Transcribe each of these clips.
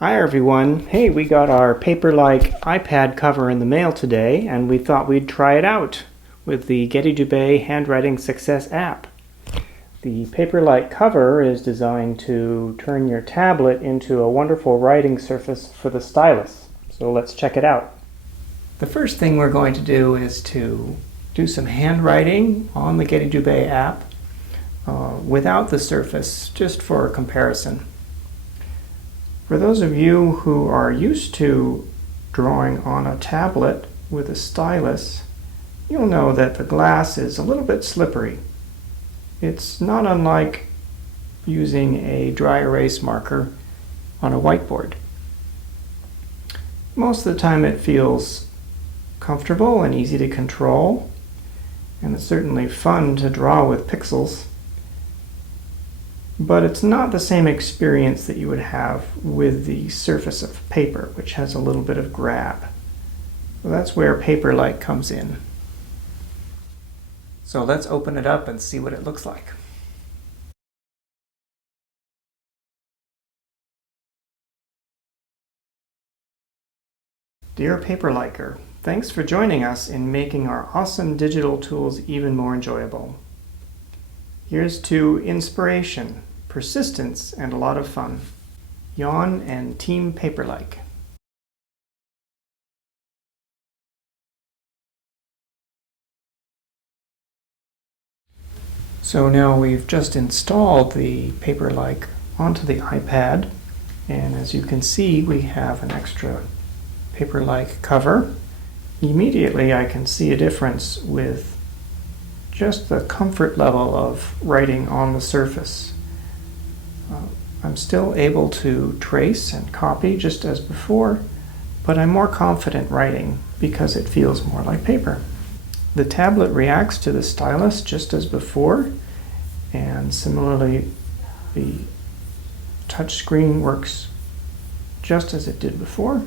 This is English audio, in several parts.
Hi everyone. Hey, we got our Paperlike iPad cover in the mail today, and we thought we'd try it out with the Getty-Dubay Handwriting Success app. The Paperlike cover is designed to turn your tablet into a wonderful writing surface for the stylus. So let's check it out. The first thing we're going to do is to do some handwriting on the Getty-Dubay app without the surface, just for comparison. For those of you who are used to drawing on a tablet with a stylus, you'll know that the glass is a little bit slippery. It's not unlike using a dry erase marker on a whiteboard. Most of the time it feels comfortable and easy to control, and it's certainly fun to draw with pixels. But it's not the same experience that you would have with the surface of paper, which has a little bit of grab. So that's where Paperlike comes in. So let's open it up and see what it looks like. Dear Paperliker, thanks for joining us in making our awesome digital tools even more enjoyable. Here's to inspiration, persistence, and a lot of fun. Jan and Team Paperlike. So now we've just installed the Paperlike onto the iPad, and as you can see, we have an extra Paperlike cover. Immediately I can see a difference with just the comfort level of writing on the surface. I'm still able to trace and copy just as before, but I'm more confident writing because it feels more like paper. The tablet reacts to the stylus just as before, and similarly the touch screen works just as it did before.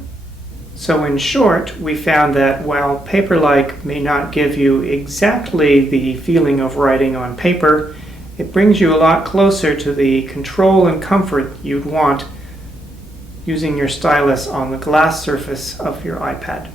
So in short, we found that while Paperlike may not give you exactly the feeling of writing on paper, it brings you a lot closer to the control and comfort you'd want using your stylus on the glass surface of your iPad.